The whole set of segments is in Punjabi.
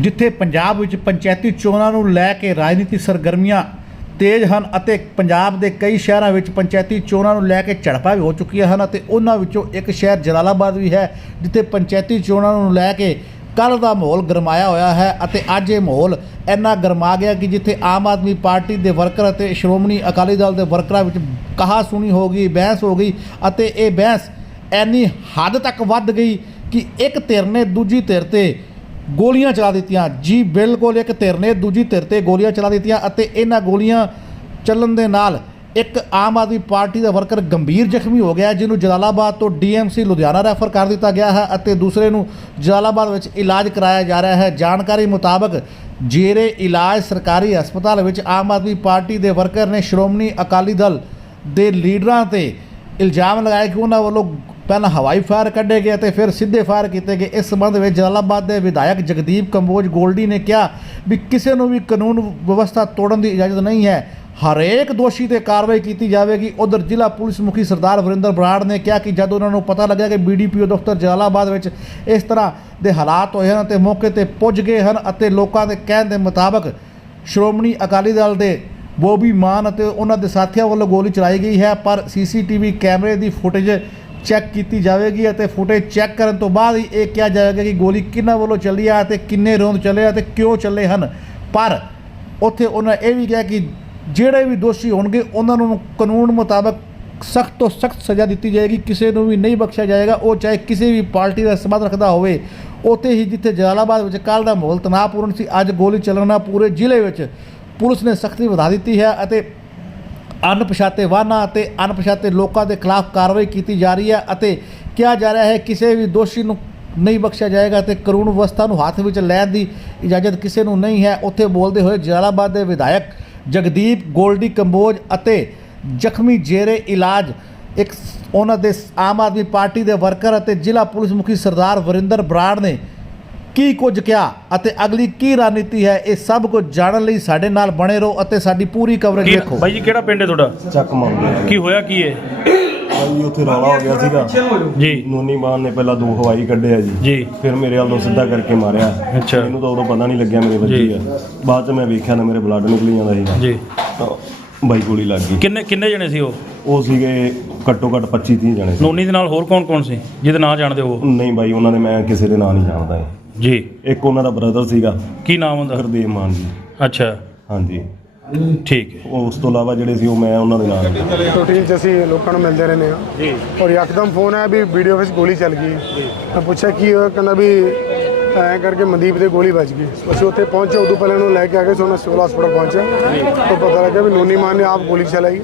ਜਿੱਥੇ ਪੰਜਾਬ ਵਿੱਚ ਪੰਚਾਇਤੀ ਚੋਣਾਂ ਨੂੰ ਲੈ ਕੇ ਰਾਜਨੀਤੀ ਸਰਗਰਮੀਆਂ ਤੇਜ਼ ਹਨ ਅਤੇ ਪੰਜਾਬ ਦੇ ਕਈ ਸ਼ਹਿਰਾਂ ਵਿੱਚ ਪੰਚਾਇਤੀ ਚੋਣਾਂ ਨੂੰ ਲੈ ਕੇ ਝੜਪਾਂ ਵੀ ਹੋ ਚੁੱਕੀਆਂ ਹਨ ਅਤੇ ਉਹਨਾਂ ਵਿੱਚੋਂ ਇੱਕ ਸ਼ਹਿਰ ਜਲਾਲਾਬਾਦ ਵੀ ਹੈ, ਜਿੱਥੇ ਪੰਚਾਇਤੀ ਚੋਣਾਂ ਨੂੰ ਲੈ ਕੇ ਕੱਲ੍ਹ ਦਾ ਮਾਹੌਲ ਗਰਮਾਇਆ ਹੋਇਆ ਹੈ ਅਤੇ ਅੱਜ ਇਹ ਮਾਹੌਲ ਇੰਨਾ ਗਰਮਾ ਗਿਆ ਕਿ ਜਿੱਥੇ ਆਮ ਆਦਮੀ ਪਾਰਟੀ ਦੇ ਵਰਕਰ ਅਤੇ ਸ਼੍ਰੋਮਣੀ ਅਕਾਲੀ ਦਲ ਦੇ ਵਰਕਰਾਂ ਵਿੱਚ ਕਹਾ ਸੁਣੀ ਹੋ ਗਈ, ਬਹਿਸ ਹੋ ਗਈ ਅਤੇ ਇਹ ਬਹਿਸ ਇੰਨੀ ਹੱਦ ਤੱਕ ਵੱਧ ਗਈ ਕਿ ਇੱਕ ਧਿਰ ਨੇ ਦੂਜੀ ਧਿਰ ਤੇ ਗੋਲੀਆਂ ਚਲਾ ਦਿੱਤੀਆਂ। ਜੀ ਬਿਲਕੁਲ ਇੱਕ ਧਿਰ ਨੇ ਦੂਜੀ ਧਿਰ ਤੇ ਗੋਲੀਆਂ ਚਲਾ ਦਿੱਤੀਆਂ ਅਤੇ ਇਹਨਾਂ ਗੋਲੀਆਂ ਚੱਲਣ ਦੇ ਨਾਲ ਇੱਕ ਆਮ ਆਦਮੀ ਪਾਰਟੀ ਦਾ ਵਰਕਰ ਗੰਭੀਰ ਜ਼ਖਮੀ ਹੋ ਗਿਆ, ਜਿਹਨੂੰ ਜਲਾਲਾਬਾਦ ਤੋਂ ਡੀਐਮਸੀ ਲੁਧਿਆਣਾ ਰੈਫਰ ਕਰ ਦਿੱਤਾ ਗਿਆ ਹੈ ਅਤੇ ਦੂਸਰੇ ਨੂੰ ਜਲਾਲਾਬਾਦ ਵਿੱਚ ਇਲਾਜ ਕਰਾਇਆ ਜਾ ਰਿਹਾ ਹੈ। ਜਾਣਕਾਰੀ ਮੁਤਾਬਕ ਜੇਰੇ ਇਲਾਜ ਸਰਕਾਰੀ ਹਸਪਤਾਲ ਵਿੱਚ ਆਮ ਆਦਮੀ ਪਾਰਟੀ ਦੇ ਵਰਕਰ ਨੇ ਸ਼੍ਰੋਮਣੀ ਅਕਾਲੀ ਦਲ ਦੇ ਲੀਡਰਾਂ ਤੇ ਇਲਜ਼ਾਮ ਲਗਾਇਆ ਕਿ ਉਹਨਾਂ ਵੱਲੋਂ ਪਹਿਲਾਂ ਹਵਾਈ ਫਾਇਰ ਕੱਢੇ ਗਏ ਅਤੇ ਫਿਰ ਸਿੱਧੇ ਫਾਇਰ ਕੀਤੇ ਗਏ। ਇਸ ਸੰਬੰਧ ਵਿੱਚ ਜਲਾਲਾਬਾਦ ਦੇ ਵਿਧਾਇਕ ਜਗਦੀਪ ਕੰਬੋਜ ਗੋਲਡੀ ਨੇ ਕਿਹਾ ਵੀ ਕਿਸੇ ਨੂੰ ਵੀ ਕਾਨੂੰਨ ਵਿਵਸਥਾ ਤੋੜਨ ਦੀ ਇਜਾਜ਼ਤ ਨਹੀਂ ਹੈ। ਹਰੇਕ ਦੋਸ਼ੀ ਤੇ ਕਾਰਵਾਈ ਕੀਤੀ ਜਾਵੇਗੀ। ਉਧਰ ਜ਼ਿਲ੍ਹਾ ਪੁਲਿਸ ਮੁਖੀ ਸਰਦਾਰ ਵਰਿੰਦਰ ਬਰਾੜ ਨੇ ਕਿਹਾ ਕਿ ਜਦ ਉਹਨਾਂ ਨੂੰ ਪਤਾ ਲੱਗਿਆ ਕਿ ਬੀਡੀਪੀਓ ਦਫ਼ਤਰ ਜਲਾਲਾਬਾਦ ਵਿੱਚ ਇਸ ਤਰ੍ਹਾਂ ਦੇ ਹਾਲਾਤ ਹੋਏ ਹਨ ਤੇ ਮੌਕੇ ਤੇ ਪੁੱਜ ਗਏ ਹਨ ਅਤੇ ਲੋਕਾਂ ਦੇ ਕਹਿਣ ਦੇ ਮੁਤਾਬਕ ਸ਼੍ਰੋਮਣੀ ਅਕਾਲੀ ਦਲ ਦੇ ਬੋਬੀ ਮਾਨ ਅਤੇ ਉਹਨਾਂ ਦੇ ਸਾਥੀਆਂ ਵੱਲੋਂ ਗੋਲੀ ਚਲਾਈ ਗਈ ਹੈ। ਪਰ ਸੀਸੀਟੀਵੀ ਕੈਮਰੇ ਦੀ ਫੁਟੇਜ ਚੈੱਕ ਕੀਤੀ ਜਾਵੇਗੀ ਅਤੇ ਫੁਟੇਜ ਚੈੱਕ ਕਰਨ ਤੋਂ ਬਾਅਦ ਹੀ ਇਹ ਕਿਹਾ ਜਾਵੇਗਾ ਕਿ ਗੋਲੀ ਕਿਹਨਾਂ ਵੱਲੋਂ ਚੱਲੀ ਆ ਅਤੇ ਕਿੰਨੇ ਰੌਂਦ ਚੱਲੇ ਆ ਤੇ ਕਿਉਂ ਚੱਲੇ ਹਨ। ਪਰ ਉੱਥੇ ਉਹਨਾਂ ਇਹ ਵੀ ਕਿਹਾ ਕਿ ਜਿਹੜੇ ਵੀ ਦੋਸ਼ੀ ਹੋਣਗੇ, ਉਹਨਾਂ ਨੂੰ ਕਾਨੂੰਨ ਮੁਤਾਬਕ ਸਖਤ ਤੋਂ ਸਖਤ ਸਜ਼ਾ ਦਿੱਤੀ ਜਾਏਗੀ। ਕਿਸੇ ਨੂੰ ਵੀ ਨਹੀਂ ਬਖਸ਼ਿਆ ਜਾਏਗਾ। ਉਹ ਚਾਹੇ ਕਿਸੇ ਵੀ ਪਾਰਟੀ ਦਾ ਸੰਬੰਧ ਰੱਖਦਾ ਹੋਵੇ, ਉੱਥੇ ਹੀ ਜਿੱਥੇ ਜਲਾਲਾਬਾਦ ਵਿੱਚ ਕੱਲ੍ਹ ਦਾ ਮਾਹੌਲ ਤਣਾਅਪੂਰਨ ਸੀ, ਅੱਜ ਗੋਲੀ ਚੱਲਣ ਨਾਲ ਪੂਰੇ ਜ਼ਿਲ੍ਹੇ ਵਿੱਚ ਪੁਲਿਸ ਨੇ ਸਖਤੀ ਵਧਾ ਦਿੱਤੀ ਹੈ ਅਤੇ ਅਣਪਛਾਤੇ ਵਾਹਨਾਂ ਅਤੇ ਅਣਪਛਾਤੇ ਲੋਕਾਂ ਦੇ ਖਿਲਾਫ ਕਾਰਵਾਈ ਕੀਤੀ ਜਾ ਰਹੀ ਹੈ ਅਤੇ ਕਿਹਾ ਜਾ ਰਿਹਾ ਹੈ ਕਿਸੇ ਵੀ ਦੋਸ਼ੀ ਨੂੰ ਨਹੀਂ ਬਖਸ਼ਿਆ ਜਾਏਗਾ ਤੇ ਕਾਨੂੰਨ ਵਿਵਸਥਾ ਨੂੰ ਹੱਥ ਵਿੱਚ ਲੈਣ ਦੀ ਇਜਾਜ਼ਤ ਕਿਸੇ ਨੂੰ ਨਹੀਂ ਹੈ। ਉੱਥੇ ਬੋਲਦੇ ਹੋਏ ਜਲਾਲਾਬਾਦ ਦੇ ਵਿਧਾਇਕ ਜਗਦੀਪ, ਗੋਲਡੀ ਕੰਬੋਜ ਅਤੇ ਜ਼ਖਮੀ ਜੇਰੇ ਇਲਾਜ, ਇੱਕ ਉਹਨਾਂ ਦੇ ਆਮ ਆਦਮੀ ਪਾਰਟੀ ਦੇ ਵਰਕਰ ਅਤੇ ਜ਼ਿਲ੍ਹਾ ਪੁਲਿਸ ਮੁਖੀ ਸਰਦਾਰ ਵਰਿੰਦਰ ਬਰਾੜ ਨੇ ਕੀ ਕੁਝ ਕਿਹਾ ਅਤੇ ਅਗਲੀ ਕੀ ਰਣਨੀਤੀ ਹੈ ਇਹ ਸਭ ਕੁਝ ਜਾਣਨ ਲਈ ਸਾਡੇ ਨਾਲ ਬਣੇ ਰਹੋ ਅਤੇ ਸਾਡੀ ਪੂਰੀ ਕਵਰੇਜ ਕੀ ਦੇਖੋ ਬਾਈ ਜੀ ਕਿਹੜਾ ਪਿੰਡ ਹੈ ਤੁਹਾਡਾ? ਚੱਕ ਕੀ ਹੋਇਆ ਕੀ ਹੈ? ਭਾਈ ਉੱਥੇ ਰੌਲਾ ਹੋ ਗਿਆ ਸੀਗਾ। ਜੀ। ਨੂਨੀ ਮਾਨ ਨੇ ਪਹਿਲਾਂ ਦੋ ਹਵਾਈ ਕੱਢੇ ਆ ਜੀ। ਜੀ। ਫਿਰ ਮੇਰੇ ਵੱਲੋਂ ਸਿੱਧਾ ਕਰਕੇ ਮਾਰਿਆ। ਅੱਛਾ। ਮੈਨੂੰ ਤਾਂ ਉਦੋਂ ਪਤਾ ਨਹੀਂ ਲੱਗਿਆ ਮੇਰੇ ਵੱਜੀ। ਆ। ਬਾਅਦ ਚ ਮੈਂ ਵੇਖਿਆ ਨਾ ਮੇਰੇ ਬਲੱਡ ਨਿਕਲੀ ਜਾਂਦਾ ਸੀ। ਜੀ। ਤਾਂ ਬਾਈ ਗੋਲੀ ਲੱਗ ਗਈ। ਕਿੰਨੇ ਕਿੰਨੇ ਜਣੇ ਸੀ ਉਹ? ਉਹ ਸੀਗੇ ਘੱਟੋ ਘੱਟ 25 30 ਜਣੇ ਸੀ। ਨੋਨੀ ਦੇ ਨਾਲ ਹੋਰ ਕੌਣ ਕੌਣ ਸੀ? ਜਿਹਦੇ ਨਾਂ ਜਾਣਦੇ ਹੋ ਨਹੀਂ ਬਾਈ ਉਹਨਾਂ ਦੇ ਮੈਂ ਕਿਸੇ ਦੇ ਨਾਂ ਨਹੀਂ ਜਾਣਦਾ। ਜੀ। ਜੀ। ਇੱਕ ਉਹਨਾਂ ਦਾ ਬ੍ਰਦਰ ਸੀਗਾ। ਕੀ ਨਾਮ ਹੁੰਦਾ ਗੁਰਦੇਵ ਮਾਨ ਜੀ। ਅੱਛਾ। ਹਾਂਜੀ। ਠੀਕ ਹੈ। ਉਹ ਉਸ ਤੋਂ ਇਲਾਵਾ ਜਿਹੜੇ ਸੀ ਉਹ ਮੈਂ ਉਹਨਾਂ ਦੇ ਨਾਂ ਨਹੀਂ ਜਾਣਦਾ। ਰੂਟੀਨ 'ਚ ਅਸੀਂ ਲੋਕਾਂ ਨੂੰ ਮਿਲਦੇ ਰਹਿੰਦੇ ਹਾਂ। ਜੀ। ਔਰ ਯਕਦਮ ਫੋਨ ਆਇਆ ਵੀ ਵੀਡੀਓ ਵਿੱਚ ਗੋਲੀ ਚੱਲ ਗਈ। ਮੈਂ ਪੁੱਛਿਆ ਕੀ ਹੋਇਆ? ਕਹਿੰਦਾ ਵੀ ਐਂ ਕਰਕੇ ਮਨਦੀਪ ਦੇ ਗੋਲੀ ਵੱਜ ਗਈ। ਅਸੀਂ ਉੱਥੇ ਪਹੁੰਚੇ ਉਦੋਂ ਪਹਿਲਾਂ ਉਹਨੂੰ ਲੈ ਕੇ ਆ ਗਏ ਸੋ ਉਹਨਾਂ ਸਿਵਲ ਹਸਪਤਾਲ ਪਹੁੰਚਿਆ। ਤਾਂ ਪਤਾ ਲੱਗਾ ਵੀ ਨੋਨੀ ਮਾਨ ਨੇ ਆਪ ਗੋਲੀ ਚਲਾਈ।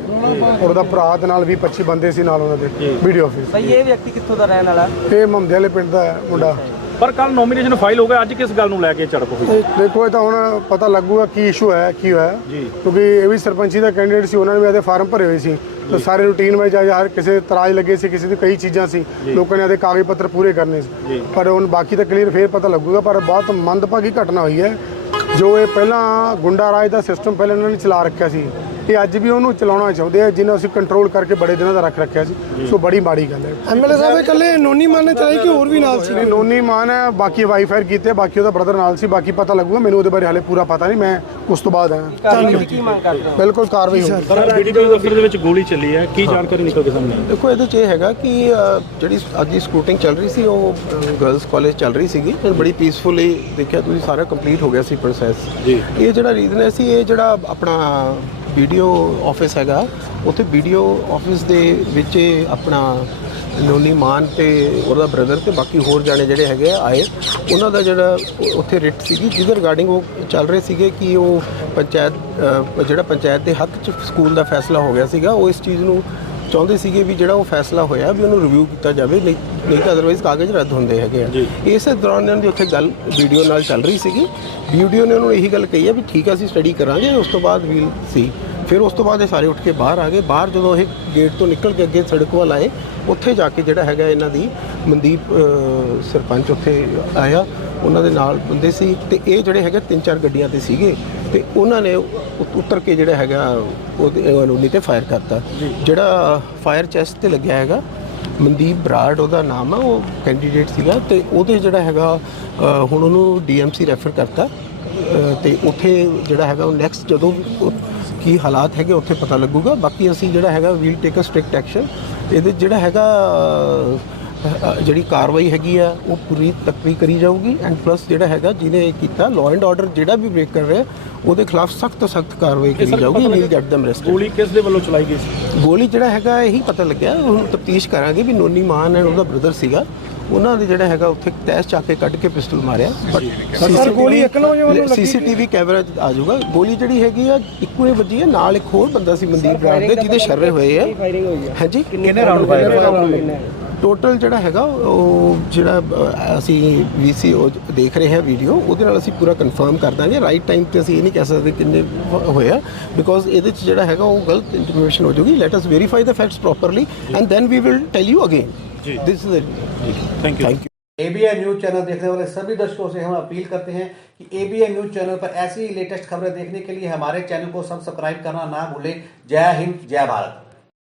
ਔਰ ਉਹਦਾ ਭਰਾ ਦੇ ਨਾਲ ਵੀ 25 ਬੰਦੇ ਸੀ ਨਾਲ ਉਹਨਾਂ ਦੇ ਵੀਡੀਓ ਆਫਿਸ ਭਾਈ ਇਹ ਵਿਅਕਤੀ ਕਿੱਥੋਂ ਦਾ ਰਹਿਣ ਵਾਲਾ? ਇਹ ਮਮਦੇ ਵਾਲੇ ਪਿੰਡ ਦਾ ਮੁੰਡਾ। ਪਰ ਕੱਲ ਨੋਮੀਨੇਸ਼ਨ ਫਾਈਲ ਹੋ ਗਿਆ ਅੱਜ ਕਿਸ ਗੱਲ ਨੂੰ ਲੈ ਕੇ ਝੜਪ ਹੋਈ? ਦੇਖੋ ਇਹ ਤਾਂ ਹੁਣ ਪਤਾ ਲੱਗੂਗਾ ਕੀ ਇਸ਼ੂ ਹੈ ਕੀ ਹੋਇਆ। ਕਿਉਂਕਿ ਇਹ ਵੀ ਸਰਪੰਚੀ ਦਾ ਕੈਂਡੀਡੇਟ ਸੀ ਉਹਨਾਂ ਨੇ ਵੀ ਇਹਦੇ ਫਾਰਮ ਭਰੇ ਹੋਏ ਸੀ। ਤਾਂ ਸਾਰੇ ਰੂਟੀਨ ਵਿੱਚ ਆ ਹਰ ਕਿਸੇ ਤਰਾਜ ਲੱਗੇ ਸੀ ਕਿਸੇ ਦੀ ਕਈ ਚੀਜ਼ਾਂ ਸੀ। ਲੋਕਾਂ ਨੇ ਇਹਦੇ ਕਾਗਜ਼ ਪੱਤਰ ਪੂਰੇ ਕਰਨੇ ਸੀ। ਪਰ ਹੁਣ ਬਾਕੀ ਤਾਂ ਕਲੀਅਰ ਫੇਰ ਪਤਾ ਲੱਗੂਗਾ ਪਰ ਬਹੁਤ ਮੰਦਭਾਗੀ ਘਟਨਾ ਹੋਈ ਹੈ। ਜੋ ਇਹ ਪਹਿਲਾਂ ਗੁੰਡਾ ਰਾਜ ਦਾ ਸਿਸਟਮ ਪਹਿਲਾਂ ਇਹਨਾਂ ਨੇ ਚਲਾ ਰੱਖਿਆ ਸੀ। ਇਹ ਅੱਜ ਵੀ ਉਹਨੂੰ ਚਲਾਉਣਾ ਚਾਹੁੰਦੇ ਆ ਜਿਹਨੂੰ ਅਸੀਂ ਕੰਟਰੋਲ ਕਰਕੇ ਬੜੇ ਦਿਨਾਂ ਦਾ ਰੱਖ ਰੱਖਿਆ ਸੀ। ਸੋ ਬੜੀ ਮਾੜੀ ਗੱਲ ਹੈ। ਐਮਐਲਏ ਸਾਹਿਬ ਇਕੱਲੇ ਨੋਨੀ ਮਾਨ ਨੇ ਚਲਾਈ ਕਿ ਹੋਰ ਵੀ ਨਾਲ ਸੀ? ਨੋਨੀ ਮਾਨ ਹੈ ਬਾਕੀ ਵਾਈਫਾਈ ਕੀਤੇ ਬਾਕੀ ਉਹਦਾ ਬ੍ਰਦਰ ਨਾਲ ਸੀ ਬਾਕੀ ਪਤਾ ਲੱਗੂਗਾ ਮੈਨੂੰ ਉਹਦੇ ਬਾਰੇ ਹਾਲੇ ਪੂਰਾ ਪਤਾ ਨਹੀਂ ਮੈਂ ਉਸ ਤੋਂ ਬਾਅਦ ਆਇਆ। ਬਿਲਕੁਲ ਕਾਰਵਾਈ ਹੋਊਗੀ। ਸਰ। ਬੀਡੀਪੀ ਦਫ਼ਤਰ ਦੇ ਵਿੱਚ ਗੋਲੀ ਚੱਲੀ ਹੈ ਕੀ ਜਾਣਕਾਰੀ ਨਿਕਲ ਕੇ ਸਾਹਮਣੇ? ਦੇਖੋ ਇਹਦੇ 'ਚ ਇਹ ਹੈਗਾ ਕਿ ਜਿਹੜੀ ਅੱਜ ਦੀ ਸਕੂਟਿੰਗ ਚੱਲ ਰਹੀ ਸੀ ਉਹ ਗਰਲਸ ਕਾਲਜ ਚੱਲ ਰਹੀ ਸੀਗੀ ਤੇ ਬੜੀ ਪੀਸਫੁਲੀ ਦੇਖਿਆ ਤੁਸੀਂ ਸਾਰਾ ਕੰਪਲੀਟ ਹੋ ਗਿਆ ਸੀ ਪ੍ਰੋਸੈਸ ਜੀ। ਇਹ ਜਿਹੜਾ ਰੀਜ਼ਨ ਹੈ ਸੀ ਇਹ ਜਿਹੜਾ ਆਪਣਾ ਵੀਡੀਓ ਆਫਿਸ ਹੈਗਾ। ਉੱਥੇ ਵੀਡੀਓ ਆਫਿਸ ਦੇ ਵਿੱਚ ਇਹ ਆਪਣਾ ਨੋਨੀ ਮਾਨ ਤੇ ਉਹਦਾ ਬ੍ਰਦਰ ਤੇ ਬਾਕੀ ਹੋਰ ਜਾਣੇ ਜਿਹੜੇ ਹੈਗੇ ਆ ਆਏ। ਉਹਨਾਂ ਦਾ ਜਿਹੜਾ ਉ- ਉੱਥੇ ਰਿਟ ਸੀਗੀ ਜਿਹਦੇ ਰਿਗਾਰਡਿੰਗ ਉਹ ਚੱਲ ਰਹੇ ਸੀਗੇ ਕਿ ਉਹ ਪੰਚਾਇਤ ਅ, ਜਿਹੜਾ ਪੰਚਾਇਤ ਦੇ ਹੱਕ 'ਚ ਸਕੂਲ ਦਾ ਫੈਸਲਾ ਹੋ ਗਿਆ ਸੀਗਾ ਉਹ ਇਸ ਚੀਜ਼ ਨੂੰ ਚਾਹੁੰਦੇ ਸੀਗੇ ਵੀ ਜਿਹੜਾ ਉਹ ਫੈਸਲਾ ਹੋਇਆ ਵੀ ਉਹਨੂੰ ਰਿਵਿਊ ਕੀਤਾ ਜਾਵੇ ਨਹੀਂ ਨਹੀਂ ਤਾਂ ਅਦਰਵਾਈਜ਼ ਕਾਗਜ਼ ਰੱਦ ਹੁੰਦੇ ਹੈਗੇ ਆ। ਇਸੇ ਦੌਰਾਨ ਇਹਨਾਂ ਦੀ ਉੱਥੇ ਗੱਲ ਵੀਡੀਓ ਨਾਲ ਚੱਲ ਰਹੀ ਸੀਗੀ। ਵੀਡੀਓ ਨੇ ਉਹਨੂੰ ਇਹੀ ਗੱਲ ਕਹੀ ਹੈ ਵੀ ਠੀਕ ਆ ਅਸੀਂ ਸਟੱਡੀ ਕਰਾਂਗੇ ਉਸ ਤੋਂ ਬਾਅਦ ਵੀਲ ਸੀ ਫਿਰ ਉਸ ਤੋਂ ਬਾਅਦ ਇਹ ਸਾਰੇ ਉੱਠ ਕੇ ਬਾਹਰ ਆ ਗਏ। ਬਾਹਰ ਜਦੋਂ ਇਹ ਗੇਟ ਤੋਂ ਨਿਕਲ ਕੇ ਅੱਗੇ ਸੜਕ ਵੱਲ ਆਏ ਉੱਥੇ ਜਾ ਕੇ ਜਿਹੜਾ ਹੈਗਾ ਇਹਨਾਂ ਦੀ ਮਨਦੀਪ ਸਰਪੰਚ ਉੱਥੇ ਆਇਆ। ਉਹਨਾਂ ਦੇ ਨਾਲ ਬੰਦੇ ਸੀ ਤੇ ਇਹ ਜਿਹੜੇ ਹੈਗੇ ਤਿੰਨ ਚਾਰ ਗੱਡੀਆਂ ਤੇ ਸੀਗੇ। ਤੇ ਉਹਨਾਂ ਨੇ ਉਤਰ ਕੇ ਜਿਹੜਾ ਹੈਗਾ ਉਹਦੇ ਅਨੁਨੀ ਤੇ ਫਾਇਰ ਕਰਤਾ। ਜਿਹੜਾ ਫਾਇਰ ਚੈਸਟ ਤੇ ਲੱਗਿਆ ਹੈਗਾ ਮਨਦੀਪ ਬਰਾੜ ਉਹਦਾ ਨਾਮ ਆ ਉਹ ਕੈਂਡੀਡੇਟ ਸੀਗਾ ਤੇ ਉਹਦੇ ਜਿਹੜਾ ਹੈਗਾ ਹੁਣ ਉਹਨੂੰ ਡੀਐਮਸੀ ਰੈਫਰ ਕਰਤਾ। ਤੇ ਉੱਥੇ ਜਿਹੜਾ ਹੈਗਾ ਉਹ ਨੈਕਸਟ ਜਦੋਂ ਉਹ ਕੀ ਹਾਲਾਤ ਹੈਗੇ ਉੱਥੇ ਪਤਾ ਲੱਗੂਗਾ। ਬਾਕੀ ਅਸੀਂ ਜਿਹੜਾ ਹੈਗਾ we'll take a strict action ਇਹਦੇ ਜਿਹੜਾ ਹੈਗਾ ਜਿਹੜੀ ਕਾਰਵਾਈ ਹੈਗੀ ਆ ਉਹ ਪੂਰੀ ਤਕਰੀ ਕਰੀ ਜਾਊਗੀ ਐਂਡ ਪਲੱਸ ਜਿਹੜਾ ਹੈਗਾ ਜਿਹਨੇ ਇਹ ਕੀਤਾ ਲਾਅ ਐਂਡ ਆਰਡਰ ਜਿਹੜਾ ਵੀ ਬ੍ਰੇਕ ਕਰ ਰਿਹਾ ਉਹਦੇ ਖਿਲਾਫ ਸਖਤ ਤੋਂ ਸਖਤ ਕਾਰਵਾਈ ਕਰੀ ਜਾਊਗੀ ਵੀਲ ਗੈਟ them arrested ਗੋਲੀ ਕਿਸ ਦੇ ਵੱਲੋਂ ਚਲਾਈ ਗਈ ਸੀ? ਗੋਲੀ ਜਿਹੜਾ ਹੈਗਾ ਇਹੀ ਪਤਾ ਲੱਗਿਆ ਹੁਣ ਤਫਤੀਸ਼ ਕਰਾਂਗੇ ਵੀ ਨੋਨੀ ਮਾਨ ਐਂਡ ਉਹਦਾ ਬ੍ਰਦਰ ਸੀਗਾ ਉਹਨਾਂ ਦੇ ਜਿਹੜਾ ਹੈਗਾ ਉੱਥੇ ਤੈਸ ਚਾ ਕੇ ਕੱਢ ਕੇ ਪਿਸਟਲ ਮਾਰਿਆ ਸਰ, ਗੋਲੀ ਇੱਕ ਨੌਜਵਾਨ ਨੂੰ ਲੱਗੀ ਸੀਸੀਟੀਵੀ ਕੈਮਰਾ 'ਚ ਆ ਜਾਊਗਾ ਗੋਲੀ ਜਿਹੜੀ ਹੈਗੀ ਆ ਇੱਕੋ ਹੀ ਵੱਜੀ ਹੈ ਨਾਲ ਇੱਕ ਹੋਰ ਬੰਦਾ ਸੀ ਮਨਦੀਪ ਬਰਾੜ ਦੇ ਜਿਹਦੇ ਸ਼ਰਰੇ ਹੋਏ ਆ। ਹਾਂਜੀ? ਕਿੰਨੇ ਰਾਉਂਡ ਫਾਇਰ ਟੋਟਲ ਜਿਹੜਾ ਹੈਗਾ ਉਹ ਜਿਹੜਾ ਅ, ਅਸੀਂ ਵੀਸੀ ਦੇਖ ਰਹੇ ਹਾਂ ਵੀਡੀਓ ਉਹਦੇ ਨਾਲ ਅਸੀਂ ਪੂਰਾ ਕਨਫਰਮ ਕਰ ਦਾਂਗੇ ਰਾਈਟ ਟਾਈਮ ਤੇ ਅਸੀਂ ਇਹ ਨਹੀਂ ਕਹਿ ਸਕਦੇ ਕਿੰਨੇ ਹੋ- ਹੋਇਆ ਬਿਕੋਜ਼ ਇਹਦੇ ਚ ਜਿਹੜਾ ਹੈਗਾ ਉਹ ਗਲਤ ਇਨਫੋਰਮੇਸ਼ਨ ਹੋ ਜਾਊਗੀ let us verify the facts properly and then we will tell you again ji. This is thank you thank you ABN news channel देखने वाले सभी दर्शकों से हम अपील करते हैं कि एबीएन न्यूज चैनल पर ऐसी ही लेटेस्ट खबरें देखने के लिए हमारे चैनल को सब्सक्राइब करना ना भूलें जय हिंद जय भारत